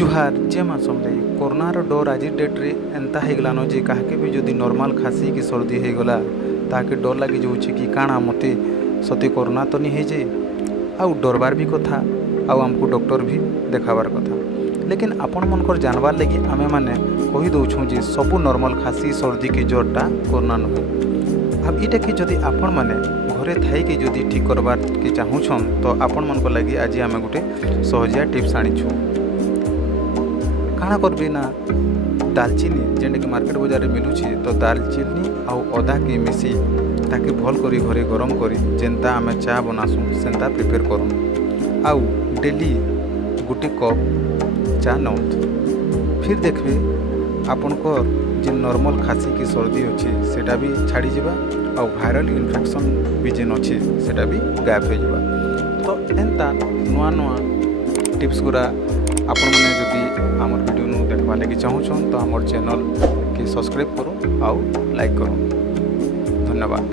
जुहार जे मा समझे कोरोनार डर आज डेट्रे एंता होगलान जे काहके भी जदि नॉर्मल खासी कि सर्दी होगला ताके डर लगी जाऊँचे कि काଣା मते सते कोरोना तो नहीं है आउ डरबार भी कथा आउ आमको डॉक्टर भी देखाबार कथा लेकिन आपण मनकर जानबार लगी आमे माने कही दौछूँ जे सबू नॉर्मल खासी सर्दी के ज्वरटा कोरोना नुहे। अब इटा कि जदि आपण माने घरे थाई कि जदि ठीक करबार के चाहूछन तो आपण मन को लगी आज आमे गोटे सहजिया टिप्स आनीछु। काଣା करबे ना दालचीनी जेंटा कि मार्केट बाजार में मिलूची तो दालचीनी आउ अदा के मिसी ताके भल करी घरे गरम करी जेंता आमे चा बनासु सेंता प्रिपेयर करूँ आउ डेली गोटे कप चा नौत फिर देखबे आपनकर जे नॉर्मल खासी की सर्दी अच्छे सेटा भी छाड़ी जावा आउ वायरल इन्फेक्शन भी जेन अच्छे सेटा भी गायब हो जावा। तो एंता नुआ नुआ टिप्स गुरा आपण मैंने जदि आमर वीडियो नु देखवा लगी चाहूछन तो आमर चैनल के सब्सक्राइब करूँ आउ लाइक करूँ। धन्यवाद।